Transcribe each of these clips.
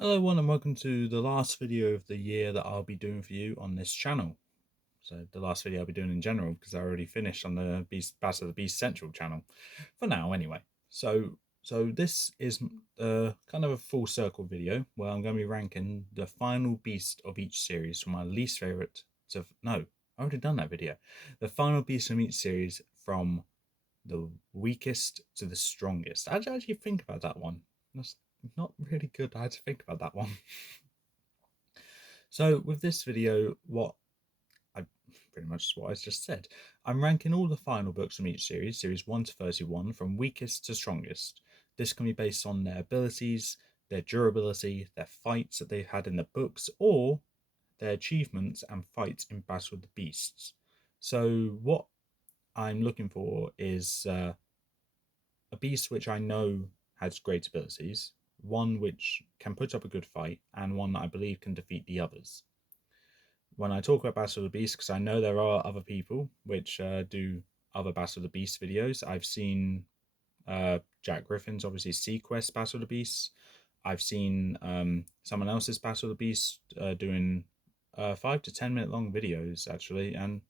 Hello everyone and welcome to the last video of the year that I'll be doing for you on this channel. So the last video I'll be doing in general because I already finished on the Battle of the Beast Central channel. For now anyway. So this is kind of a full circle video where I'm going to be ranking the final beast of each series from my least favourite to... No, I already done that video. The final beast from each series from the weakest to the strongest. I had to actually think about that one. That's not really good. I had to think about that one. So with this video, pretty much what I just said. I'm ranking all the final books from each series 1 to 31, from weakest to strongest. This can be based on their abilities, their durability, their fights that they've had in the books, or their achievements and fights in Battle of the Beasts. So what I'm looking for is a beast which I know has great abilities, one which can put up a good fight, and one that I believe can defeat the others. When I talk about Battle of the Beast, because I know there are other people which do other Battle of the Beast videos. I've seen Jack Griffin's, obviously, Sequest Battle of the Beast. I've seen someone else's Battle of the Beast doing 5 to 10 minute long videos, actually, and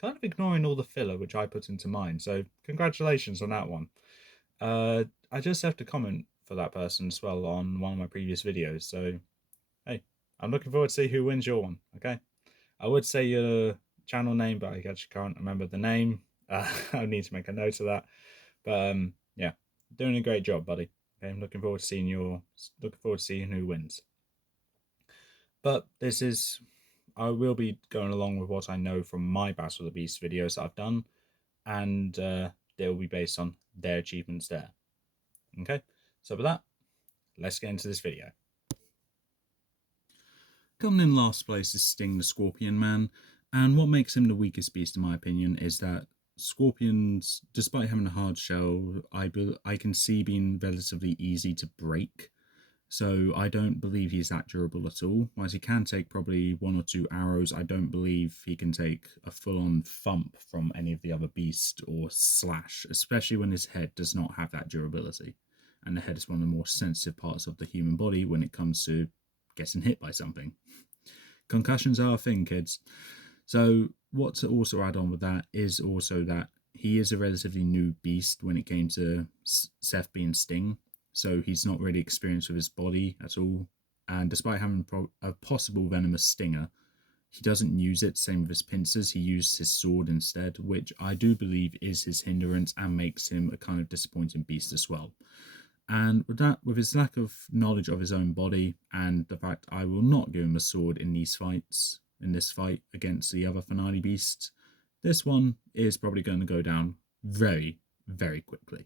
kind of ignoring all the filler which I put into mine. So congratulations on that one. I just have to comment for that person as well on one of my previous videos. So, hey, I'm looking forward to see who wins your one, okay? I would say your channel name, but I actually can't remember the name. I need to make a note of that. But yeah, doing a great job, buddy. Okay, I'm looking forward to seeing who wins. But I will be going along with what I know from my Battle of the Beast videos that I've done, and they will be based on their achievements there. Okay, so with that, let's get into this video. Coming in last place is Sting the Scorpion Man, and what makes him the weakest beast in my opinion is that scorpions, despite having a hard shell, I can see being relatively easy to break. So I don't believe he's that durable at all. Whilst he can take probably 1 or 2 arrows, I don't believe he can take a full-on thump from any of the other beasts or slash, especially when his head does not have that durability. And the head is one of the more sensitive parts of the human body when it comes to getting hit by something. Concussions are a thing, kids. So what to also add on with that is also that he is a relatively new beast when it came to Seth being Sting. So he's not really experienced with his body at all. And despite having a possible venomous stinger, he doesn't use it. Same with his pincers. He uses his sword instead, which I do believe is his hindrance and makes him a kind of disappointing beast as well. And with his lack of knowledge of his own body and the fact I will not give him a sword in this fight against the other Finale beasts, this one is probably going to go down very, very quickly.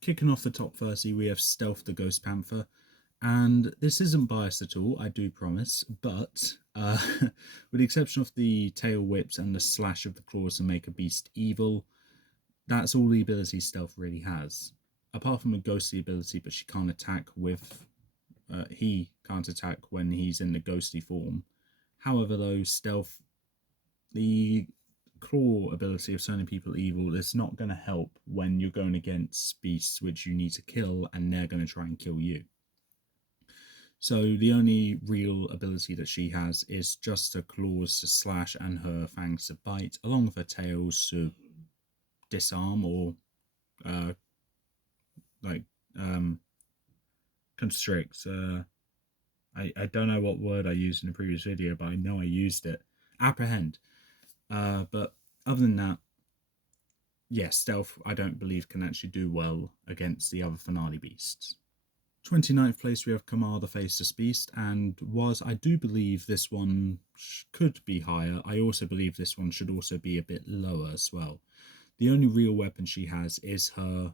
Kicking off the top 30, we have Stealth the Ghost Panther. And this isn't biased at all, I do promise, but with the exception of the tail whips and the slash of the claws to make a beast evil, that's all the ability Stealth really has. Apart from a ghostly ability, but she can't attack with... he can't attack when he's in the ghostly form. However, though, Stealth, the claw ability of turning people evil is not going to help when you're going against beasts which you need to kill and they're going to try and kill you. So the only real ability that she has is just her claws to slash and her fangs to bite, along with her tails to disarm or constrict. I don't know what word I used in the previous video, but I know I used it. Apprehend. But other than that, yes, Stealth I don't believe can actually do well against the other Finale beasts. 29th place we have Kamar the Faceless Beast, and whilst I do believe this one could be higher, I also believe this one should also be a bit lower as well. The only real weapon she has is her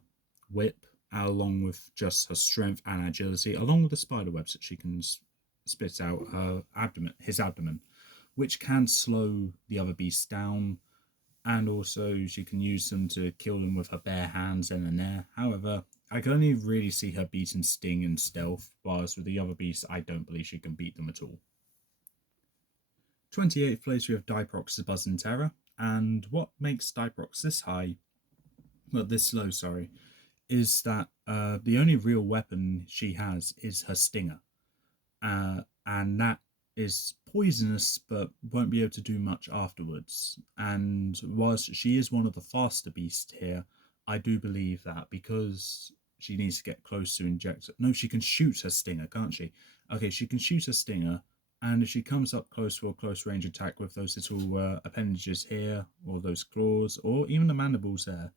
whip, along with just her strength and agility, along with the spider webs that she can spit out his abdomen, which can slow the other beasts down, and also she can use them to kill them with her bare hands in the air. However, I can only really see her beating Sting and Stealth, whilst with the other beasts, I don't believe she can beat them at all. 28th place, we have Diprox the Buzzing Terror, and what makes Diprox this low, is that the only real weapon she has is her stinger, and that is poisonous but won't be able to do much afterwards. And whilst she is one of the faster beasts here, I do believe that because she needs to get close to inject. No, she can shoot her stinger, can't she? Okay, she can shoot her stinger, and if she comes up close for a close range attack with those little appendages here, or those claws, or even the mandibles there,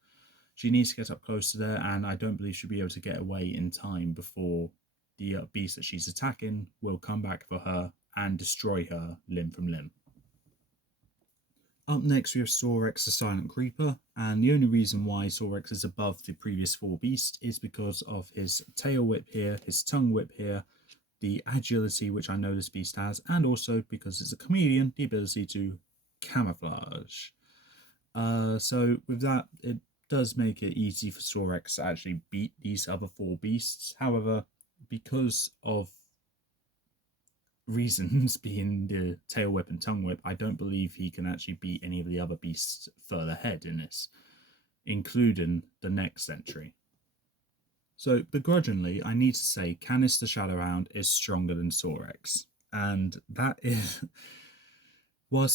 she needs to get up close to there, and I don't believe she'll be able to get away in time before the beast that she's attacking will come back for her and destroy her limb from limb. Up next, we have Sorex the Silent Creeper, and the only reason why Sorex is above the previous four beasts is because of his tail whip here, his tongue whip here, the agility which I know this beast has, and also because it's a chameleon, the ability to camouflage. So with that, it does make it easy for Sorex to actually beat these other four beasts. However, because of reasons being the tail whip and tongue whip, I don't believe he can actually beat any of the other beasts further ahead in this, including the next entry. So begrudgingly, I need to say Canis the Shadowhound is stronger than Sorex, and that is while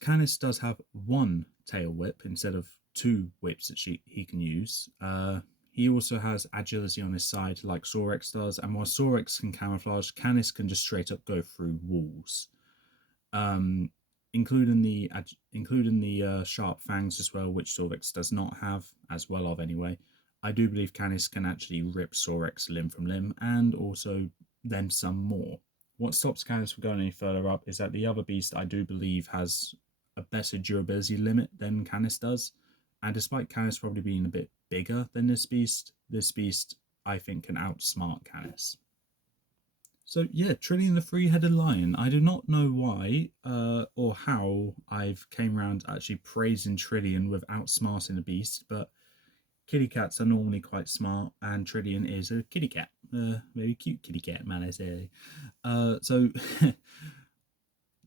Canis does have one tail whip instead of two whips that he can use. He also has agility on his side, like Sorex does, and while Sorex can camouflage, Canis can just straight up go through walls, um, including the sharp fangs as well, which Sorex does not have as well of anyway. I do believe Canis can actually rip Sorex limb from limb, and also then some more. What stops Canis from going any further up is that the other beast I do believe has a better durability limit than Canis does. And despite Canis probably being a bit bigger than this beast I think can outsmart Canis. So yeah, Trillian the three-headed lion. I do not know why or how I've came around actually praising Trillian with outsmarting the beast, but kitty cats are normally quite smart, and Trillian is a kitty cat, very cute kitty cat, man, I say. So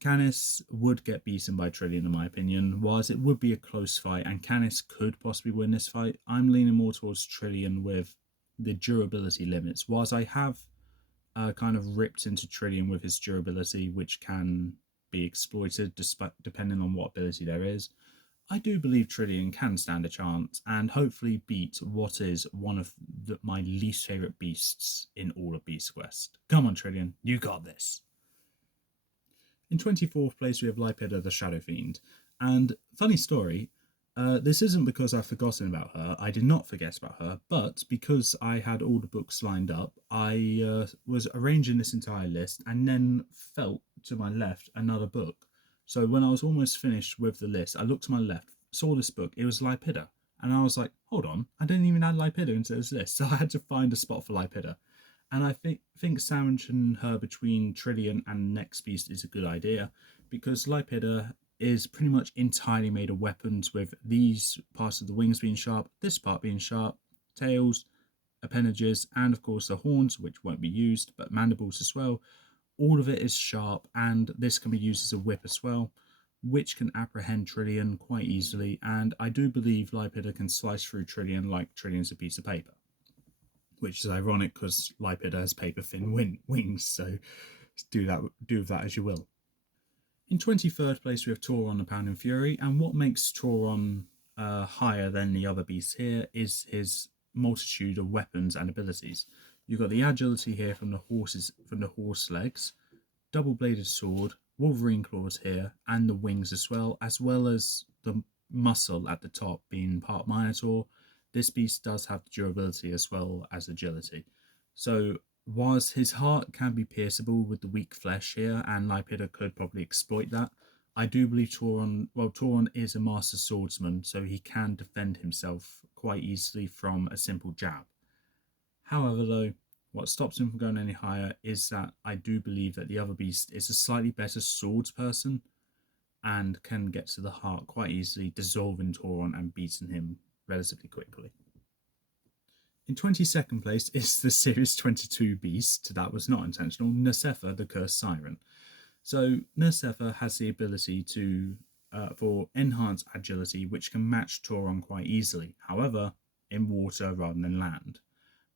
Canis would get beaten by Trillian, in my opinion. Whilst it would be a close fight, and Canis could possibly win this fight, I'm leaning more towards Trillian with the durability limits. Whilst I have kind of ripped into Trillian with his durability, which can be exploited depending on what ability there is, I do believe Trillian can stand a chance and hopefully beat what is one of my least favourite beasts in all of Beast Quest. Come on, Trillian, you got this. In 24th place, we have Lipida the Shadow Fiend. And funny story, this isn't because I've forgotten about her. I did not forget about her, but because I had all the books lined up, I was arranging this entire list and then felt to my left another book. So when I was almost finished with the list, I looked to my left, saw this book. It was Lipida. And I was like, hold on, I didn't even add Lipida into this list. So I had to find a spot for Lipida. And I think sandwiching her between Trillian and next beast is a good idea, because Lipida is pretty much entirely made of weapons, with these parts of the wings being sharp, this part being sharp, tails, appendages, and of course the horns, which won't be used, but mandibles as well. All of it is sharp, and this can be used as a whip as well, which can apprehend Trillian quite easily, and I do believe Lipida can slice through Trillian like Trillian's a piece of paper, which is ironic because Lipida has paper thin wings, so do with that as you will. In 23rd place, we have Tauron the Pounding Fury, and what makes Tauron higher than the other beasts here is his multitude of weapons and abilities. You've got the agility here from the horse legs, double-bladed sword, Wolverine claws here, and the wings as well as the muscle at the top being part Minotaur. This beast does have durability as well as agility. So whilst his heart can be pierceable with the weak flesh here, and Lipida could probably exploit that, I do believe Tauron is a master swordsman, so he can defend himself quite easily from a simple jab. However, though, what stops him from going any higher is that I do believe that the other beast is a slightly better swords person and can get to the heart quite easily, dissolving Tauron and beating him relatively quickly. In 22nd place is the Series 22 beast, that was not intentional, Nursefa the Cursed Siren. So Nursefa has the ability to for enhanced agility, which can match Tauron quite easily. However, in water rather than land.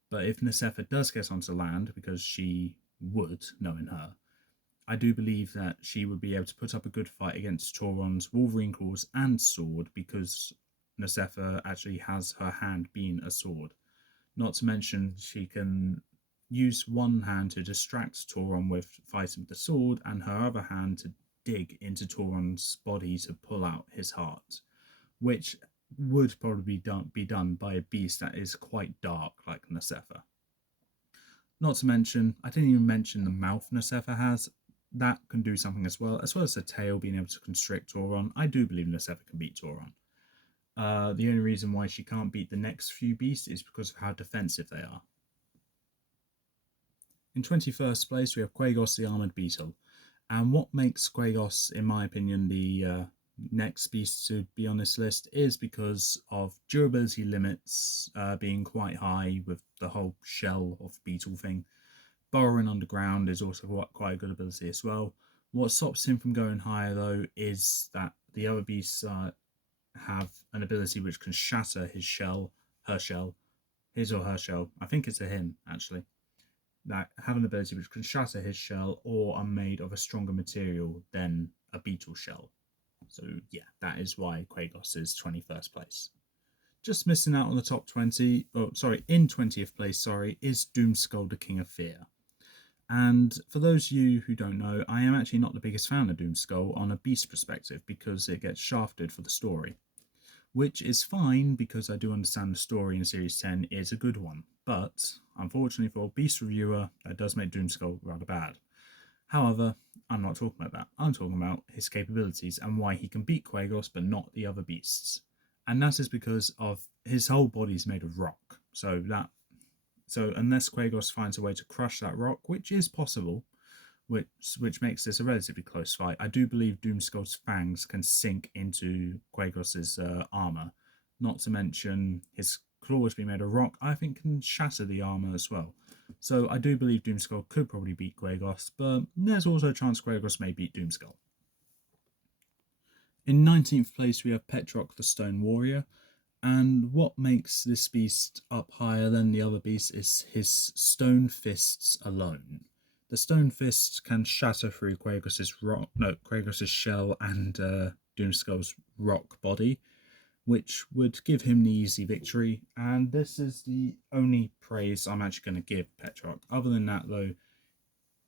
But if Nasefa does get onto land, because she would, knowing her, I do believe that she would be able to put up a good fight against Tauron's Wolverine claws and sword, because Nasefa actually has her hand being a sword. Not to mention, she can use one hand to distract Tauron with fighting with the sword, and her other hand to dig into Tauron's body to pull out his heart, which would probably be done by a beast that is quite dark, like Nasefa. Not to mention, I didn't even mention the mouth Nasefa has. That can do something as well as the tail being able to constrict Tauron. I do believe Nasefa can beat Tauron. The only reason why she can't beat the next few beasts is because of how defensive they are. In 21st place, we have Quagos the Armoured Beetle. And what makes Quagos, in my opinion, the next beast to be on this list is because of durability limits being quite high with the whole shell of beetle thing. Burrowing underground is also quite a good ability as well. What stops him from going higher, though, is that the other beasts have an ability which can shatter his shell, his or her shell. I think it's a him, actually. That have an ability which can shatter his shell or are made of a stronger material than a beetle shell. So, yeah, that is why Quagos is 21st place. Just missing out on the top 20, in 20th place, is Doomskull, the King of Fear. And for those of you who don't know, I am actually not the biggest fan of Doomskull on a beast perspective, because it gets shafted for the story. Which is fine, because I do understand the story in Series 10 is a good one. But, unfortunately for a beast reviewer, that does make Doomskull rather bad. However, I'm not talking about that. I'm talking about his capabilities and why he can beat Quagos but not the other beasts. And that is because of his whole body is made of rock. So unless Quagos finds a way to crush that rock, which is possible, which makes this a relatively close fight, I do believe Doomskull's fangs can sink into Quagos's armor. Not to mention his claws being made of rock, I think can shatter the armor as well. So I do believe Doomskull could probably beat Quagos, but there's also a chance Quagos may beat Doomskull. In 19th place, we have Petrock the Stone Warrior. And what makes this beast up higher than the other beasts is his stone fists alone. The stone fists can shatter through Quagos's shell and Doomskull's rock body, which would give him the easy victory. And this is the only praise I'm actually going to give Petrock. Other than that, though,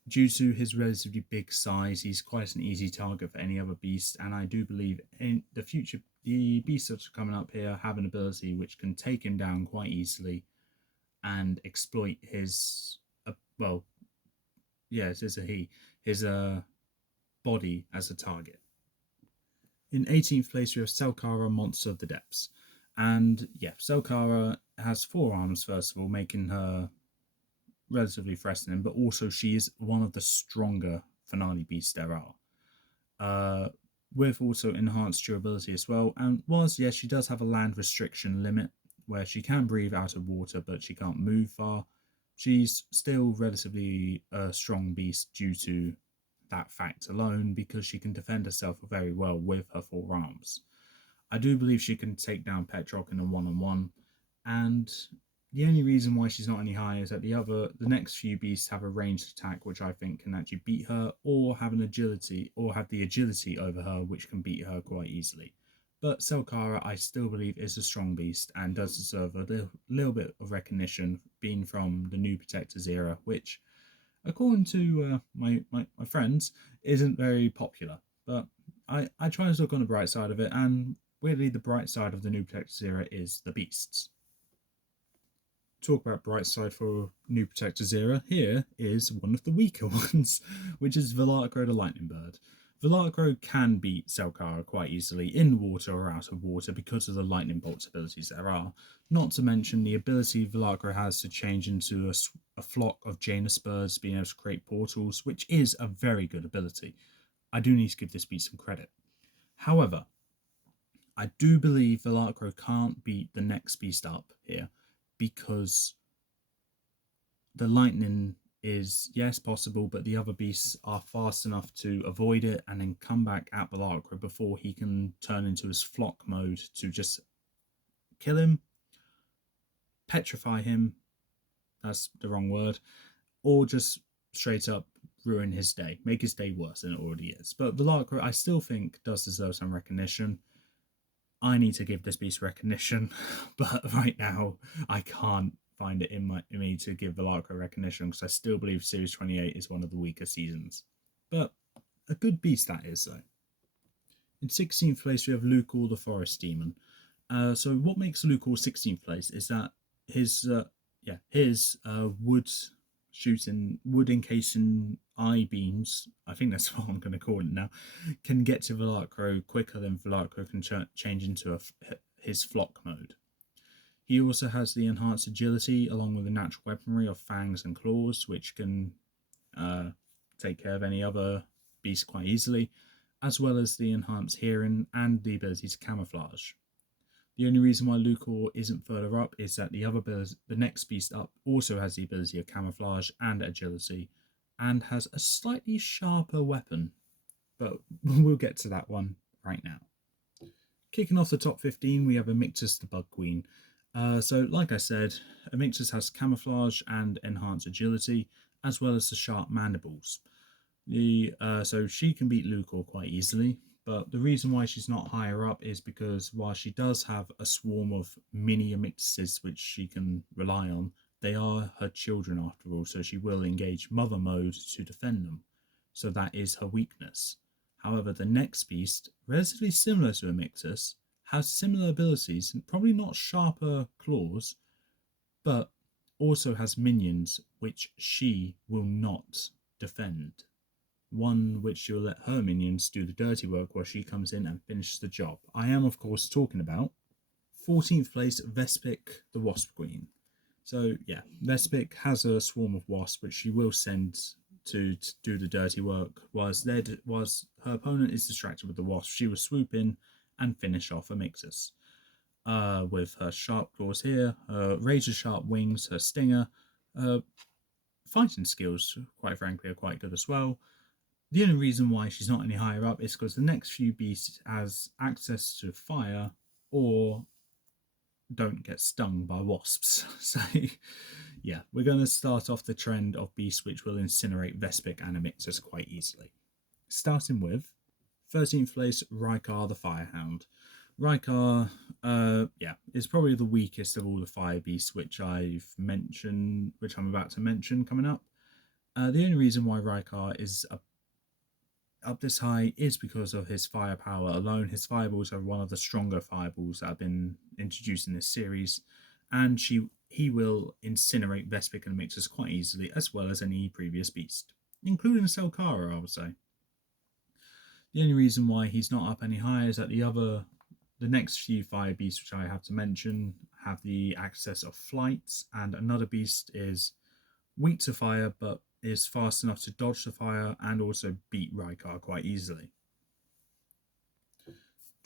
due to his relatively big size, he's quite an easy target for any other beast, and I do believe in the future the beasts that are coming up here have an ability which can take him down quite easily and exploit his his body as a target. In 18th place, we have Selkara, Monster of the Depths. And yeah, Selkara has 4 arms, first of all, making her relatively threatening, but also she is one of the stronger finale beasts there are. With also enhanced durability as well. And yes, she does have a land restriction limit where she can breathe out of water, but she can't move far. She's still relatively a strong beast due to that fact alone, because she can defend herself very well with her 4 arms. I do believe she can take down Petrock in a one-on-one, and the only reason why she's not any higher is that the next few beasts have a ranged attack, which I think can actually beat her, or have the agility over her, which can beat her quite easily. But Selkara, I still believe, is a strong beast and does deserve a little bit of recognition, being from the New Protectors era, which, according to my friends, isn't very popular. But I try to look on the bright side of it, and weirdly, the bright side of the New Protectors era is the beasts. Talk about bright side for New Protectors era, here is one of the weaker ones, which is Velacro the Lightning Bird. Velacro can beat Selkara quite easily in water or out of water because of the lightning bolts abilities there are. Not to mention the ability Velacro has to change into a flock of Janus birds, being able to create portals, which is a very good ability. I do need to give this beast some credit. However, I do believe Velacro can't beat the next beast up here, because the lightning is, yes, possible, but the other beasts are fast enough to avoid it and then come back at Velacro before he can turn into his flock mode to just kill him. petrify him, that's the wrong word, or just straight up ruin his day, make his day worse than it already is. But Velocro, I still think, does deserve some recognition. I need to give this beast recognition, but right now I can't find it in me to give Velocro recognition because I still believe Series 28 is one of the weaker seasons. But a good beast that is, though. In 16th place, we have Lucor the Forest Demon. So what makes Lucor 16th place is that his wood encasing eye beams, I think that's what I'm going to call it now, can get to Velocro quicker than Velocro can change into his flock mode. He also has the enhanced agility along with the natural weaponry of fangs and claws, which can take care of any other beast quite easily, as well as the enhanced hearing and the ability to camouflage. The only reason why Lucor isn't further up is that the next beast up also has the ability of camouflage and agility, and has a slightly sharper weapon, but we'll get to that one right now. Kicking off the top 15, we have Amictus the Bug Queen. So, like I said, Amictus has camouflage and enhanced agility, as well as the sharp mandibles. So she can beat Lucor quite easily, but the reason why she's not higher up is because while she does have a swarm of mini Amictuses which she can rely on, they are her children after all, so she will engage mother mode to defend them. So that is her weakness. However, the next beast, relatively similar to Amictus, has similar abilities, probably not sharper claws, but also has minions which she will not defend. One which she'll let her minions do the dirty work while she comes in and finishes the job. I am, of course, talking about 14th place Vespiq the Wasp Queen. So, yeah, Vespiq has a swarm of wasps which she will send to do the dirty work, whilst her opponent is distracted with the wasp. She will swoop in and finish off Amictus. With her sharp claws here, her razor sharp wings, her stinger, fighting skills, quite frankly, are quite good as well. The only reason why she's not any higher up is because the next few beasts has access to fire or don't get stung by wasps. So, yeah, we're going to start off the trend of beasts which will incinerate Vespiq and Amictus quite easily. Starting with 13th place, Rykar the Firehound. Rykar, is probably the weakest of all the fire beasts which I'm about to mention coming up. The only reason why Rykar is up this high is because of his firepower alone. His fireballs are one of the stronger fireballs that have been introduced in this series, and he will incinerate Vespiq and Amictus quite easily, as well as any previous beast, including Selkara, I would say. The only reason why he's not up any higher is that the next few fire beasts which I have to mention have the access of flight, and another beast is weak to fire but is fast enough to dodge the fire and also beat Rykar quite easily.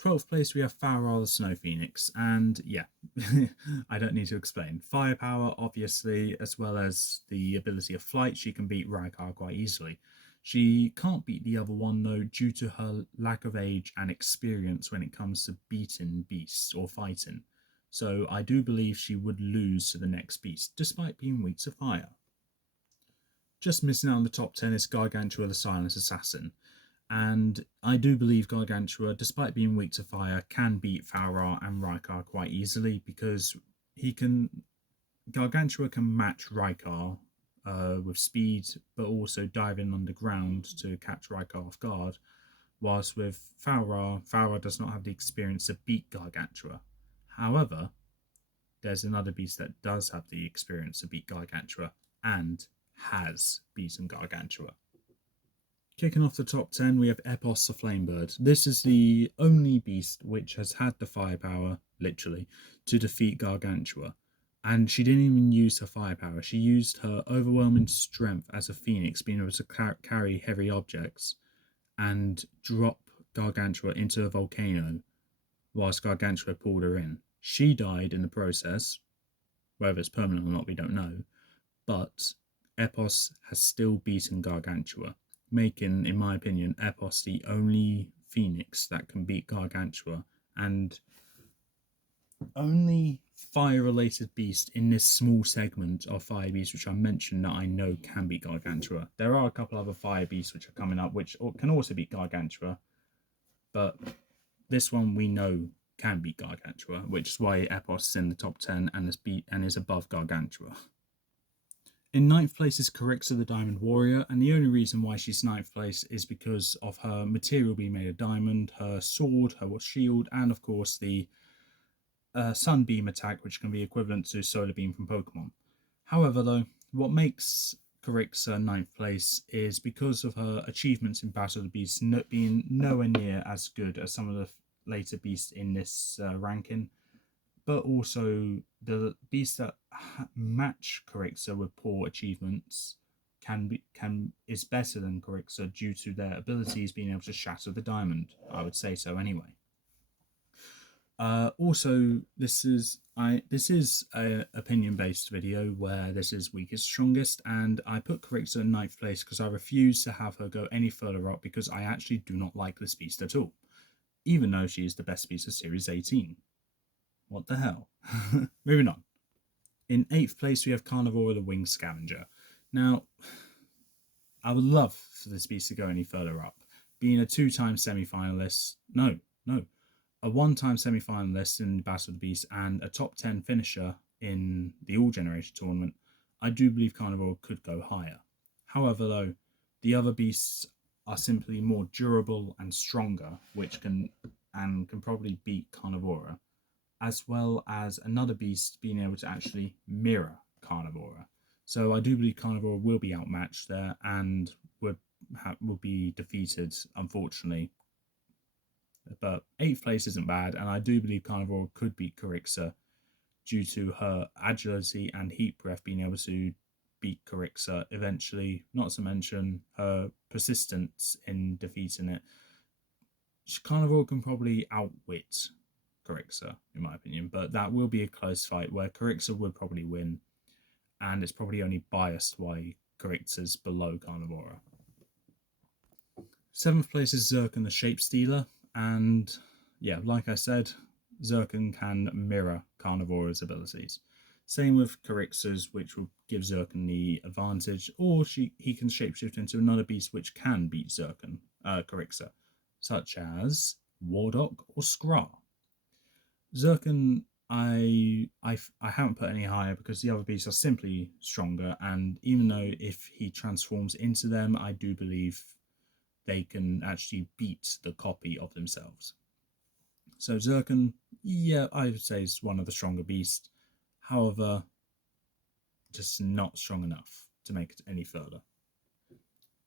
12th place, we have Farrar the Snow Phoenix, and yeah, I don't need to explain. Firepower, obviously, as well as the ability of flight, she can beat Rykar quite easily. She can't beat the other one, though, due to her lack of age and experience when it comes to beating beasts or fighting. So I do believe she would lose to the next beast, despite being weak to fire. Just missing out on the top 10 is Gargantua the Silent Assassin. And I do believe Gargantua, despite being weak to fire, can beat Farrar and Rykar quite easily because Gargantua can match Rykar with speed, but also dive in underground to catch Rykar off guard. Whilst with Farrar does not have the experience to beat Gargantua. However, there's another beast that does have the experience to beat Gargantua and has beaten Gargantua. Kicking off the top 10, we have Epos the Flamebird. This is the only beast which has had the firepower, literally, to defeat Gargantua. And she didn't even use her firepower. She used her overwhelming strength as a phoenix, being able to carry heavy objects and drop Gargantua into a volcano whilst Gargantua pulled her in. She died in the process. Whether it's permanent or not, we don't know. But Epos has still beaten Gargantua, making, in my opinion, Epos the only phoenix that can beat Gargantua. And only fire-related beast in this small segment of fire beasts which I mentioned that I know can beat Gargantua. There are a couple other fire beasts which are coming up which can also beat Gargantua, but this one we know can beat Gargantua, which is why Epos is in the top 10 and is above Gargantua. In ninth place is Corixa the Diamond Warrior, and the only reason why she's ninth place is because of her material being made of diamond, her sword, her shield, and of course the Sunbeam attack, which can be equivalent to Solar Beam from Pokemon. However, though, what makes Corixa ninth place is because of her achievements in Battle of the Beasts being nowhere near as good as some of the later beasts in this ranking, but also the beasts that match Corixa with poor achievements is better than Corixa due to their abilities being able to shatter the diamond. I would say so anyway. Also, this is a opinion-based video where this is weakest strongest, and I put Corixa in ninth place because I refuse to have her go any further up because I actually do not like this beast at all, even though she is the best beast of Series 18. What the hell? Moving on. In 8th place, we have Carnivora the Winged Scavenger. Now, I would love for this beast to go any further up. Being a 2-time semi-finalist, no. A 1-time semi-finalist in Battle of the Beast and a top 10 finisher in the All Generation tournament, I do believe Carnivora could go higher. However, though, the other beasts are simply more durable and stronger, which can probably beat Carnivora, as well as another beast being able to actually mirror Carnivora. So I do believe Carnivora will be outmatched there and will be defeated, unfortunately. But 8th place isn't bad, and I do believe Carnivora could beat Corixa due to her agility and heat breath being able to beat Corixa eventually, not to mention her persistence in defeating it. Carnivora can probably outwit Corixa, in my opinion, but that will be a close fight where Corixa would probably win, and it's probably only biased why Corixa's below Carnivora. 7th place is Zircon the Shape Stealer, and yeah, like I said, Zircon can mirror Carnivora's abilities. Same with Corixa's, which will give Zircon the advantage, or he can shapeshift into another beast which can beat Corixa, such as Wardock or Skra. Zircon, I haven't put any higher because the other beasts are simply stronger, and even though if he transforms into them, I do believe they can actually beat the copy of themselves. So Zircon, yeah, I would say is one of the stronger beasts. However, just not strong enough to make it any further.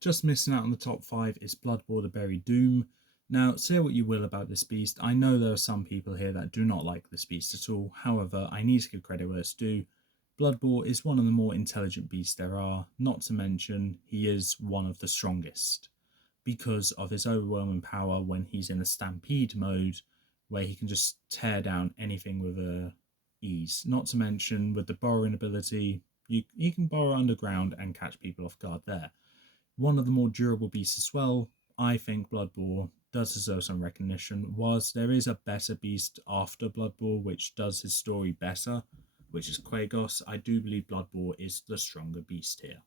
Just missing out on the top 5 is Bloodboar the Buried Doom. Now, say what you will about this beast. I know there are some people here that do not like this beast at all. However, I need to give credit where it's due. Bloodboar is one of the more intelligent beasts there are, not to mention he is one of the strongest, because of his overwhelming power when he's in a stampede mode where he can just tear down anything with ease. Not to mention with the burrowing ability, he can burrow underground and catch people off guard there. One of the more durable beasts as well. I think Bloodboar does deserve some recognition, whilst there is a better beast after Bloodboar which does his story better, which is Quagos. I do believe Bloodboar is the stronger beast here.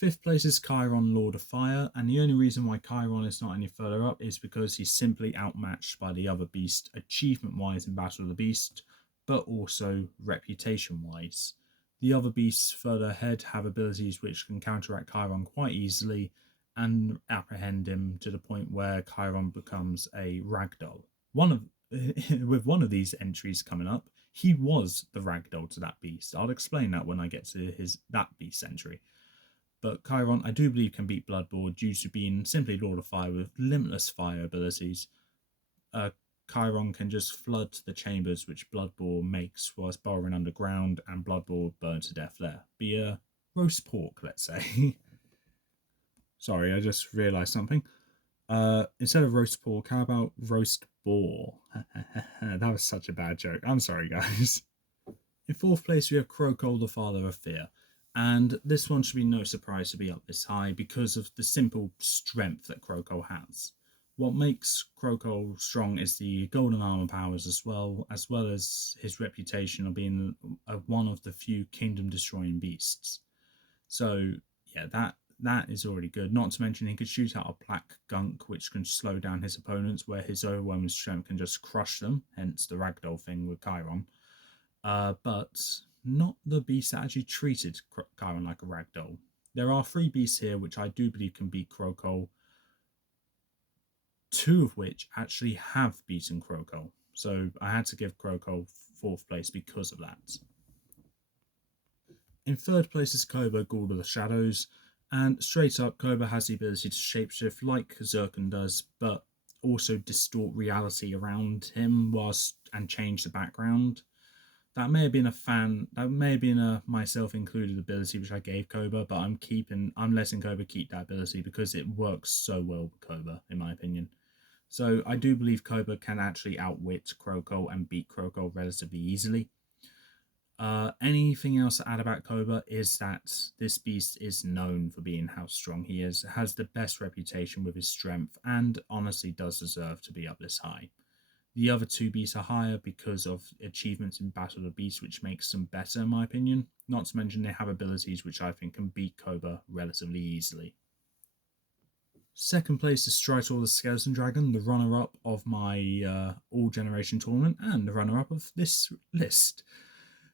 5th place is Chiron, Lord of Fire, and the only reason why Chiron is not any further up is because he's simply outmatched by the other beast achievement-wise in Battle of the Beast, but also reputation-wise. The other beasts further ahead have abilities which can counteract Chiron quite easily and apprehend him to the point where Chiron becomes a ragdoll. With one of these entries coming up, he was the ragdoll to that beast. I'll explain that when I get to that beast entry. But Chiron, I do believe, can beat Bloodboar due to being simply Lord of Fire with limitless fire abilities. Chiron can just flood the chambers which Bloodboar makes whilst burrowing underground, and Bloodboar burn to death there. Be a roast pork, let's say. Sorry, I just realised something. Instead of roast pork, how about roast boar? That was such a bad joke. I'm sorry, guys. In 4th place, we have Krokol, the Father of Fear. And this one should be no surprise to be up this high because of the simple strength that Krokol has. What makes Krokol strong is the golden armor powers as well as his reputation of being one of the few kingdom destroying beasts. So yeah, that is already good. Not to mention he could shoot out a black gunk, which can slow down his opponents, where his overwhelming strength can just crush them. Hence the ragdoll thing with Chiron. But not the beast that actually treated Chiron like a ragdoll. There are 3 beasts here which I do believe can beat Krokol, 2 of which actually have beaten Krokol. So I had to give Krokol 4th place because of that. In 3rd place is Koba, Ghoul of the Shadows, and straight up, Koba has the ability to shapeshift like Zircon does, but also distort reality around him and change the background. That may have been a myself included ability which I gave Koba, but I'm letting Koba keep that ability because it works so well with Koba, in my opinion. So I do believe Koba can actually outwit Krokol and beat Krokol relatively easily. Anything else to add about Koba is that this beast is known for being how strong he is, has the best reputation with his strength, and honestly does deserve to be up this high. The other 2 beasts are higher because of achievements in Battle of the Beasts, which makes them better in my opinion. Not to mention they have abilities which I think can beat Koba relatively easily. 2nd place is Stritor the Skeleton Dragon, the runner-up of my all-generation tournament and the runner-up of this list.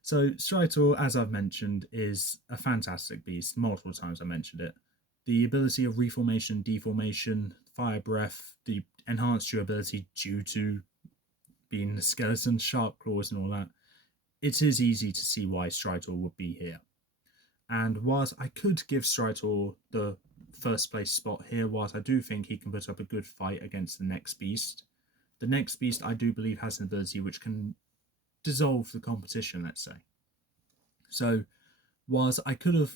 So Stritor, as I've mentioned, is a fantastic beast. Multiple times I mentioned it. The ability of reformation, deformation, fire breath, the enhanced durability due to being the skeleton, sharp claws and all that. It is easy to see why Stritor would be here. And whilst I could give Stritor the 1st place spot here, whilst I do think he can put up a good fight against the next beast, I do believe has an ability which can dissolve the competition, let's say. So whilst I could have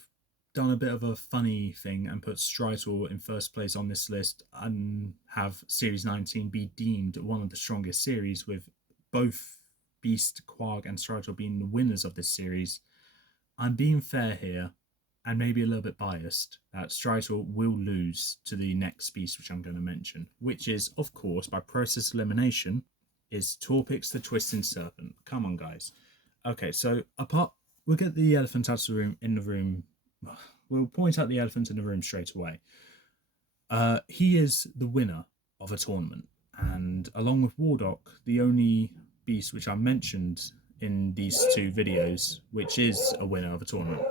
done a bit of a funny thing and put Stritor in 1st place on this list and have Series 19 be deemed one of the strongest series, with both Beast, Quark and Stritor being the winners of this series, I'm being fair here and maybe a little bit biased that Stritor will lose to the next beast which I'm going to mention, which is, of course, by process elimination, is Torpix the Twisting Serpent. Come on, guys. Okay, so we'll get the elephant out of the room. We'll point out the elephant in the room straight away. He is the winner of a tournament, and along with Wardock, the only beast which I mentioned in these 2 videos, which is a winner of a tournament.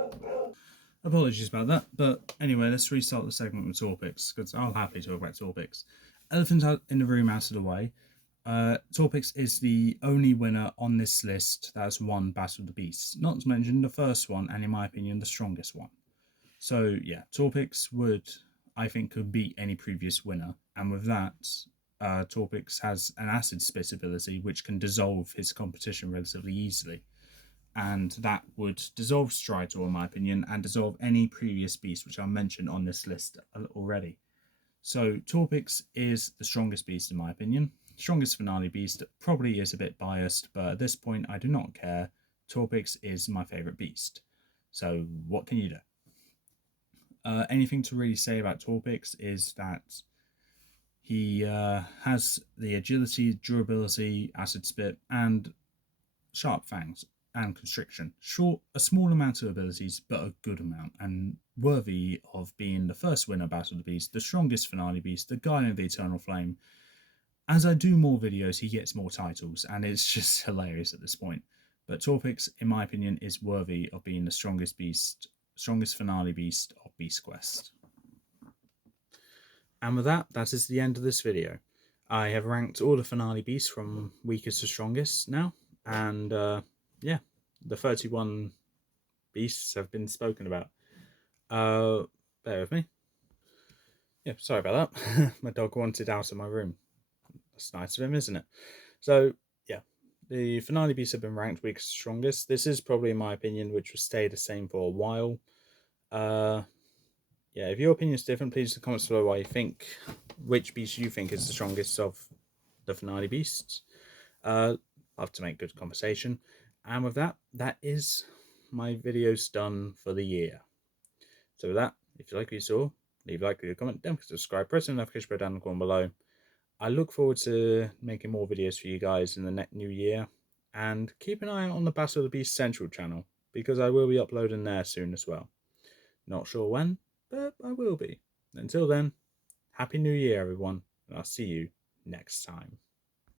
Apologies about that, but anyway, let's restart the segment with Torpix, because I'll happily talk about Torpix. Elephant out in the room out of the way. Torpix is the only winner on this list that has won Battle of the Beasts, not to mention the 1st one, and in my opinion, the strongest one. So yeah, Torpix I think, could beat any previous winner, and with that, Torpix has an acid spit ability which can dissolve his competition relatively easily, and that would dissolve Stritor, in my opinion, and dissolve any previous beast which I mentioned on this list already. So Torpix is the strongest beast in my opinion. Strongest finale beast, probably is a bit biased, but at this point I do not care. Torpix is my favourite beast. So what can you do? Anything to really say about Torpix is that he has the agility, durability, acid spit, and sharp fangs and constriction. Short, a small amount of abilities, but a good amount, and worthy of being the 1st winner Battle of the Beast, the strongest finale beast, the Guardian of the Eternal Flame. As I do more videos, he gets more titles, and it's just hilarious at this point. But Torpix, in my opinion, is worthy of being the strongest finale beast of Beast Quest. And with that is the end of this video. I have ranked all the finale beasts from weakest to strongest now, and yeah, the 31 beasts have been spoken about. Bear with me. Yeah, sorry about that. My dog wanted out of my room. That's nice of him, isn't it? So yeah, the finale beasts have been ranked weakest to strongest. This is probably, in my opinion, which will stay the same for a while. Yeah, if your opinion is different, please in the comments below which beast you think is the strongest of the finale beasts. Love to make good conversation. And with that is my videos done for the year. So with that, if you like what you saw, leave a like, leave a comment, don't forget to subscribe, press the notification bell down in the corner below. I look forward to making more videos for you guys in the next new year, and keep an eye out on the Battle of the Beast Central channel, because I will be uploading there soon as well. Not sure when, but I will be. Until then, Happy New Year, everyone, and I'll see you next time.